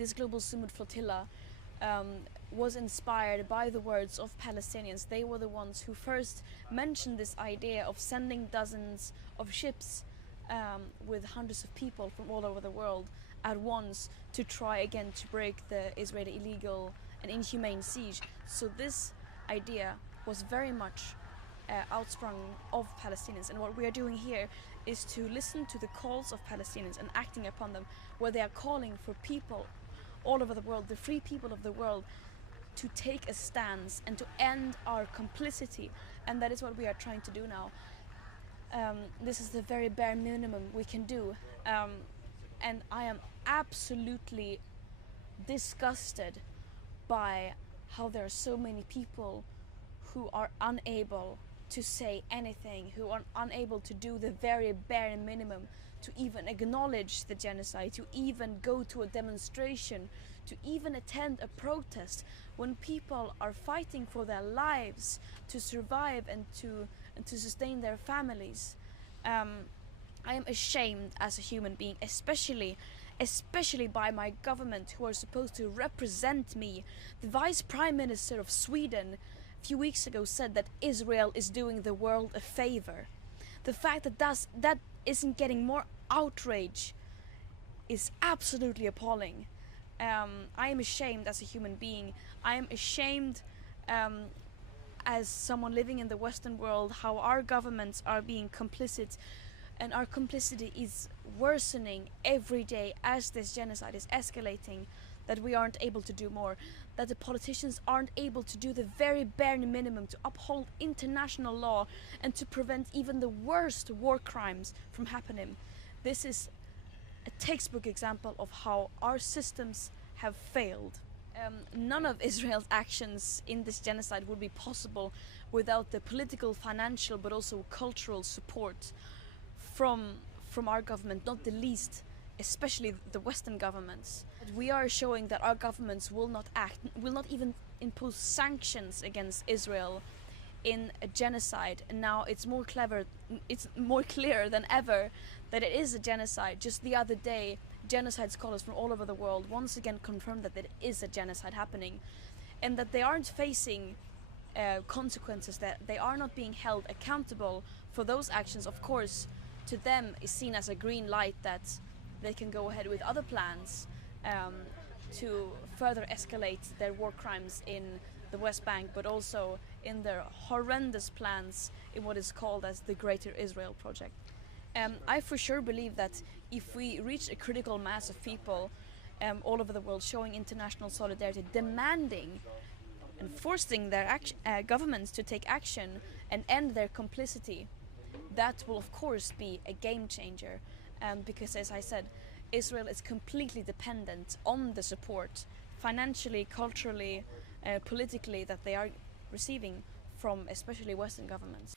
this global Sumud Flotilla was inspired by the words of Palestinians. They were the ones who first mentioned this idea of sending dozens of ships with hundreds of people from all over the world at once to try again to break the Israeli illegal and inhumane siege. So this idea was very much outsprung of Palestinians, and what we are doing here is to listen to the calls of Palestinians and acting upon them, where they are calling for people all over the world, the free people of the world, to take a stance and to end our complicity. And that is what we are trying to do now. This is the very bare minimum we can do, and I am absolutely disgusted by how there are so many people who are unable to say anything, who are unable to do the very bare minimum, to even acknowledge the genocide, to even go to a demonstration, to even attend a protest, when people are fighting for their lives to survive and to sustain their families. I am ashamed as a human being, especially by my government, who are supposed to represent me. The Vice Prime Minister of Sweden a few weeks ago said that Israel is doing the world a favor. The fact that isn't getting more outrage is absolutely appalling. I am ashamed as a human being. I am ashamed as someone living in the Western world, how our governments are being complicit, and our complicity is worsening every day as this genocide is escalating, that we aren't able to do more, that the politicians aren't able to do the very bare minimum to uphold international law and to prevent even the worst war crimes from happening. This is a textbook example of how our systems have failed. None of Israel's actions in this genocide would be possible without the political, financial, but also cultural support from our government, not the least, especially the Western governments. We are showing that our governments will not act, will not even impose sanctions against Israel in a genocide. And now it's more clear than ever that it is a genocide. Just the other day, genocide scholars from all over the world once again confirmed that it is a genocide happening, and that they aren't facing consequences, that they are not being held accountable for those actions. Of course, to them is seen as a green light that they can go ahead with other plans to further escalate their war crimes in the West Bank, but also in their horrendous plans in what is called as the Greater Israel Project. I for sure believe that if we reach a critical mass of people all over the world showing international solidarity, demanding and forcing their governments to take action and end their complicity, that will of course be a game changer, because, as I said, Israel is completely dependent on the support, financially, culturally, politically, that they are receiving from especially Western governments.